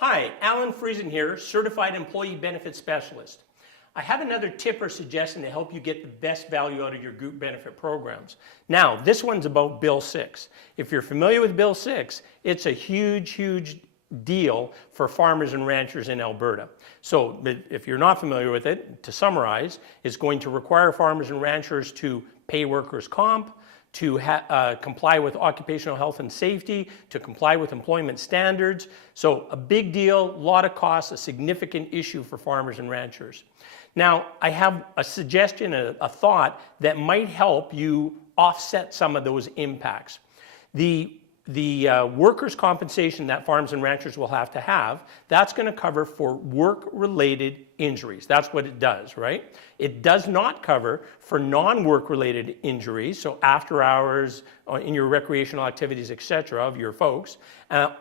Hi, Alan Friesen here, Certified Employee Benefit Specialist. I have another tip or suggestion to help you get the best value out of your group benefit programs. Now, this one's about Bill 6. If you're familiar with Bill 6, it's a huge deal for farmers and ranchers in Alberta. So if you're not familiar with it, to summarize, it's going to require farmers and ranchers to pay workers' comp, to comply with occupational health and safety, to comply with employment standards. So a big deal, a lot of costs, a significant issue for farmers and ranchers. Now, I have a suggestion, a thought that might help you offset some of those impacts. The workers' compensation that farmers and ranchers will have to have, that's going to cover for work-related injuries. That's what it does, right? It does not cover for non-work-related injuries, so after hours, in your recreational activities, etc., of your folks,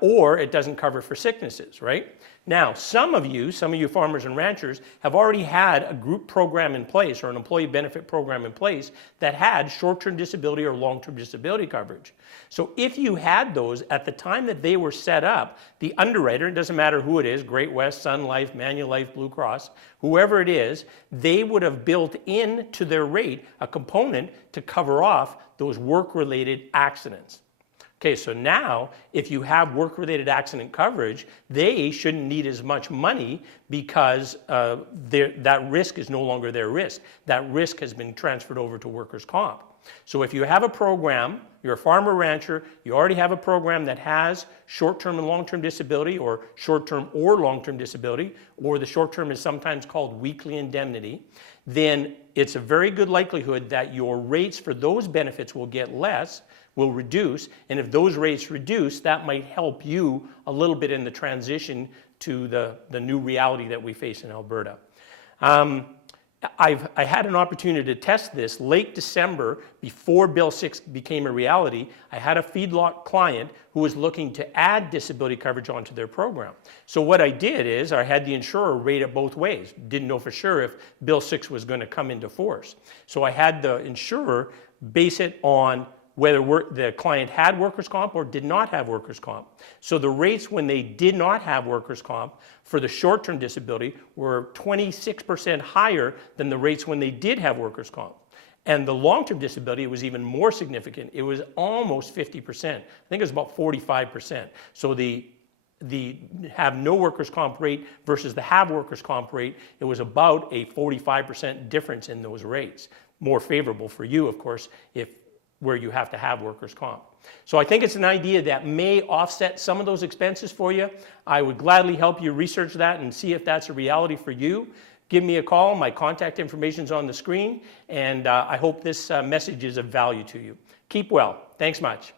or it doesn't cover for sicknesses, right? Now, some of you farmers and ranchers, have already had a group program in place or an employee benefit program in place that had short-term disability or long-term disability coverage. So if you had those at the time that they were set up, the underwriter, it doesn't matter who it is, Great West, Sun Life, Manulife, Blue Cross, whoever it is, they would have built into their rate a component to cover off those work-related accidents. Okay, so now if you have work-related accident coverage, they shouldn't need as much money because that risk is no longer their risk. That risk has been transferred over to workers' comp. So if you have a program, you're a farmer rancher, you already have a program that has short-term and long-term disability or short-term or long-term disability, or the short-term is sometimes called weekly indemnity, then it's a very good likelihood that your rates for those benefits will get less, will reduce, and if those rates reduce, that might help you a little bit in the transition to the new reality that we face in Alberta. I had an opportunity to test this late December before Bill 6 became a reality. I had a feedlot client who was looking to add disability coverage onto their program. So what I did is I had the insurer rate it both ways. Didn't know for sure if Bill 6 was going to come into force. So I had the insurer base it on whether the client had workers' comp or did not have workers' comp. So the rates when they did not have workers' comp for the short-term disability were 26% higher than the rates when they did have workers' comp. And the long-term disability was even more significant. It was almost 50%. I think it was about 45%. So the have no workers' comp rate versus the have workers' comp rate, it was about a 45% difference in those rates. More favorable for you, of course, where you have to have workers' comp. So I think it's an idea that may offset some of those expenses for you. I would gladly help you research that and see if that's a reality for you. Give me a call. My contact information is on the screen, and I hope this message is of value to you. Keep well. Thanks much.